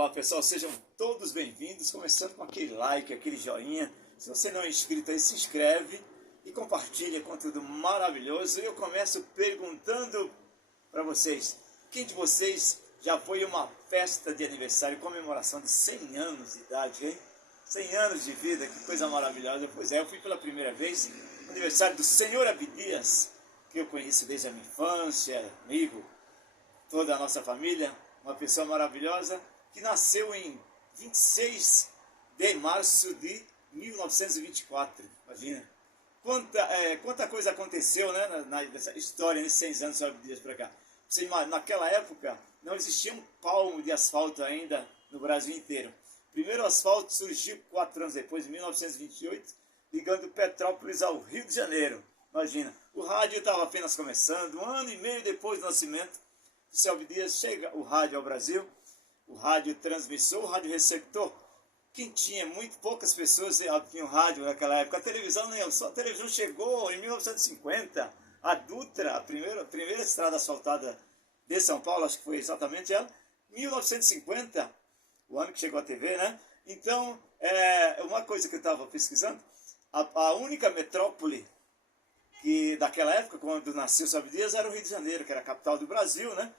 Olá pessoal, sejam todos bem-vindos, começando com aquele like, aquele joinha. Se você não é inscrito aí, se inscreve e compartilha conteúdo maravilhoso. E eu começo perguntando para vocês, quem de vocês já foi a uma festa de aniversário, comemoração de 100 anos de idade, hein? 100 anos de vida, que coisa maravilhosa. Pois é, eu fui pela primeira vez no aniversário do Senhor Abdias, que eu conheço desde a minha infância, amigo, toda a nossa família, uma pessoa maravilhosa, que nasceu em 26 de março de 1924, imagina. Quanta coisa aconteceu, né, nessa história, nesses 100 anos de Abdias para cá. Você imagina, naquela época não existia um palmo de asfalto ainda no Brasil inteiro. O primeiro asfalto surgiu 4 anos depois, em 1928, ligando Petrópolis ao Rio de Janeiro. Imagina, o rádio estava apenas começando, 1 ano e meio depois do nascimento do Senhor Abdias, chega o rádio ao Brasil, o rádio transmissor, o rádio receptor. Quem tinha muito poucas pessoas tinham rádio naquela época. A televisão nem só. A televisão chegou em 1950. A Dutra, a primeira estrada asfaltada de São Paulo, acho que foi exatamente ela, 1950, o ano que chegou a TV, né? Então, uma coisa que eu estava pesquisando, a única metrópole que daquela época, quando nasceu o Abdias, era o Rio de Janeiro, que era a capital do Brasil, né?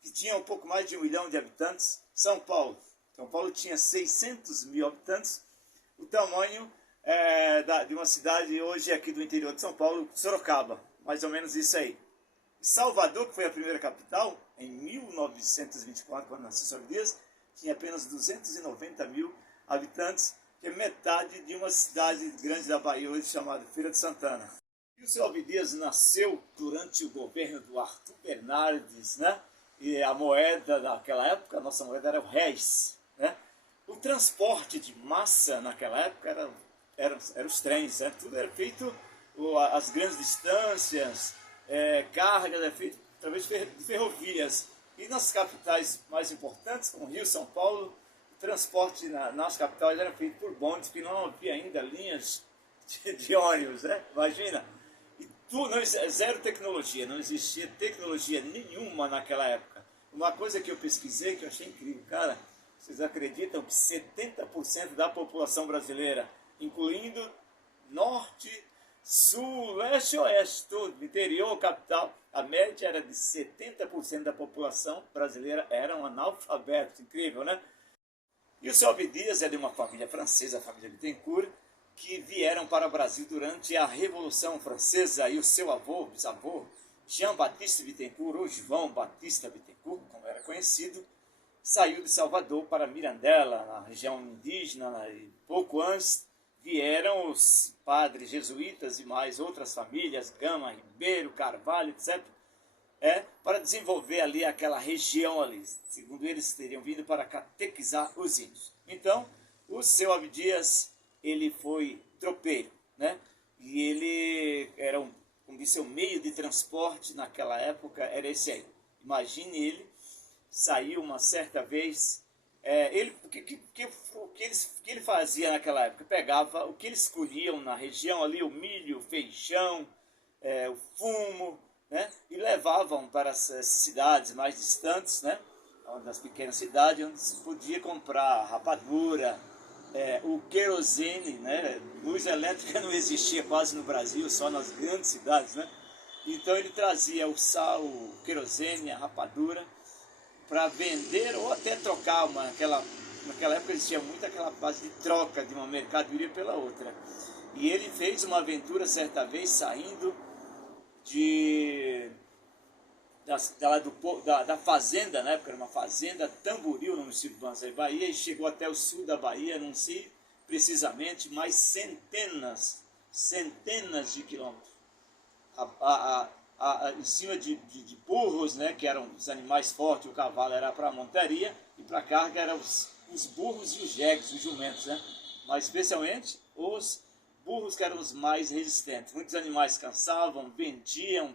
Que tinha um pouco mais de 1 milhão de habitantes. São Paulo tinha 600 mil habitantes, o tamanho de uma cidade hoje aqui do interior de São Paulo, Sorocaba, mais ou menos isso aí. Salvador, que foi a primeira capital, em 1924, quando nasceu Abdias, tinha apenas 290 mil habitantes, que é metade de uma cidade grande da Bahia, hoje chamada Feira de Santana. E o Senhor Abdias nasceu durante o governo do Arthur Bernardes, né? E a moeda daquela época, a nossa moeda era o réis, né? O transporte de massa naquela época eram os trens, né? Tudo era feito, as grandes distâncias, carga era feito através de ferrovias. E nas capitais mais importantes, como Rio, São Paulo, o transporte nas capitais era feito por bondes, porque não havia ainda linhas de ônibus, né? Imagina. Zero tecnologia, não existia tecnologia nenhuma naquela época. Uma coisa que eu pesquisei, que eu achei incrível, cara, vocês acreditam que 70% da população brasileira, incluindo norte, sul, leste e oeste, tudo, interior, capital, a média era de 70% da população brasileira eram analfabetos, incrível, né? E o Senhor Abdias é de uma família francesa, a família Bittencourt, que vieram para o Brasil durante a Revolução Francesa, e o seu avô, bisavô, Jean-Baptiste Bittencourt, ou João Batista Bittencourt, como era conhecido, saiu de Salvador para Mirandela, na região indígena, e pouco antes vieram os padres jesuítas e mais outras famílias, Gama, Ribeiro, Carvalho, etc., para desenvolver ali aquela região ali. Segundo eles, teriam vindo para catequizar os índios. Então, o seu Abdias, ele foi tropeiro, né? E ele era como disse, o meio de transporte naquela época era esse aí. Imagine ele, saiu uma certa vez, o que ele fazia naquela época? Pegava o que eles colhiam na região ali, o milho, o feijão, o fumo, né? E levavam para essas cidades mais distantes, né? Das pequenas cidades, onde se podia comprar rapadura, o querosene, né? Luz elétrica não existia quase no Brasil, só nas grandes cidades, né? Então ele trazia o sal, o querosene, a rapadura, para vender ou até trocar. Naquela época existia muito aquela base de troca de uma mercadoria pela outra. E ele fez uma aventura certa vez saindo da fazenda, na época era uma fazenda, Tamboril, no município de Banzai, Bahia, e chegou até o sul da Bahia, não sei precisamente, mas centenas de quilômetros, em cima de burros, né, que eram os animais fortes, o cavalo era para a montaria, e para a carga eram os burros e os jegues, os jumentos, né, mas especialmente os burros que eram os mais resistentes. Muitos animais cansavam, vendiam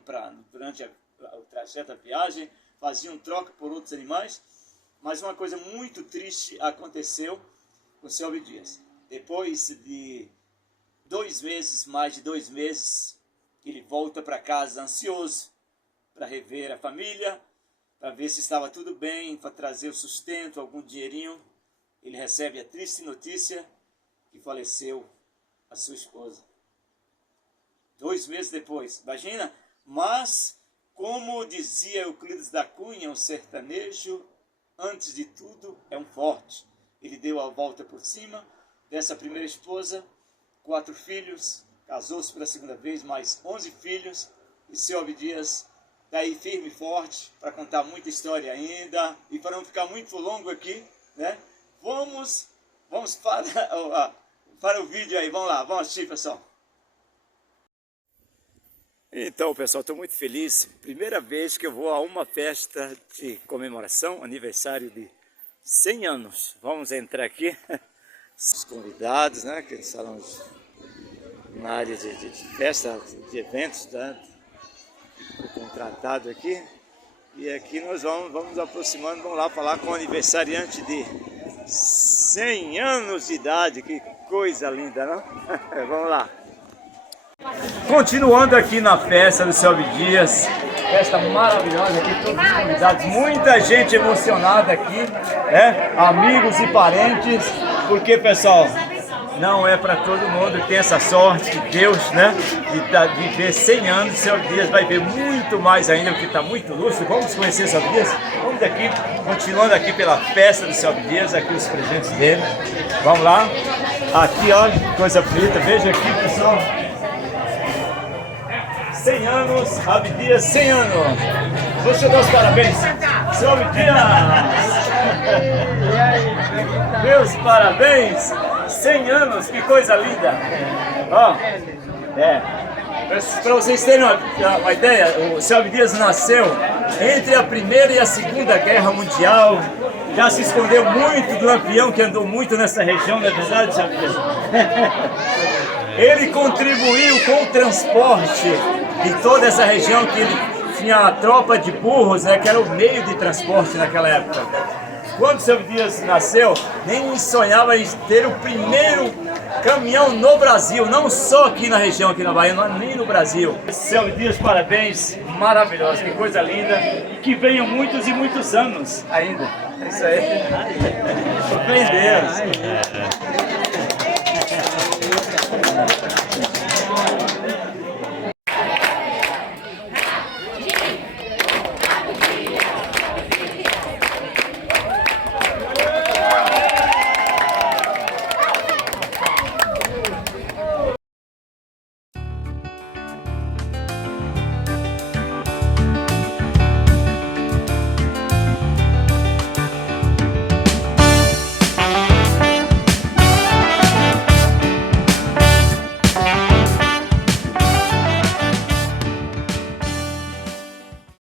durante o trajeto da viagem, faziam troca por outros animais, mas uma coisa muito triste aconteceu com o Senhor Abdias. Depois de mais de 2 meses, ele volta para casa ansioso para rever a família, para ver se estava tudo bem, para trazer o sustento, algum dinheirinho. Ele recebe a triste notícia que faleceu a sua esposa. 2 meses depois, imagina? Mas, como dizia Euclides da Cunha, um sertanejo, antes de tudo, é um forte. Ele deu a volta por cima dessa primeira esposa, 4 filhos, casou-se pela segunda vez, mais 11 filhos, e seu Abdias está aí firme e forte, para contar muita história ainda, e para não ficar muito longo aqui, né? Vamos para o vídeo aí, vamos lá, vamos assistir, pessoal. Então, pessoal, estou muito feliz. Primeira vez que eu vou a uma festa de comemoração, aniversário de 100 anos. Vamos entrar aqui. Os convidados, né, que salão na área de festa, de eventos, né, contratado aqui. E aqui nós vamos nos aproximando, vamos lá falar com o aniversariante de 100 anos de idade. Que coisa linda, não? Vamos lá. Continuando aqui na festa do seu Abdias, festa maravilhosa aqui, todos os convidados, muita gente emocionada aqui, né? Amigos e parentes, porque, pessoal, não é para todo mundo que tem essa sorte de Deus, né? De viver 100 anos. Seu Abdias vai ver muito mais ainda, porque está muito lúcido. Vamos conhecer o seu Abdias? Vamos daqui, continuando aqui pela festa do seu Abdias, aqui os presentes dele. Vamos lá. Aqui, ó, coisa bonita, veja aqui, pessoal. 100 anos, Abdias, 100 anos. Vou te dar os parabéns. Seu Abdias! Meus parabéns! 100 anos, que coisa linda! Ó, para vocês terem uma ideia, o seu Abdias nasceu entre a Primeira e a Segunda Guerra Mundial. Já se escondeu muito do Lampião, que andou muito nessa região, não é verdade, seu Abdias? Ele contribuiu com o transporte de toda essa região, que ele tinha a tropa de burros, né, que era o meio de transporte naquela época. Quando o seu Abdias nasceu, nem sonhava em ter o primeiro caminhão no Brasil, não só aqui na região, aqui na Bahia, nem no Brasil. Seu Abdias, parabéns, maravilhoso, que coisa linda, e que venham muitos e muitos anos ainda. É isso aí. Fé em Deus.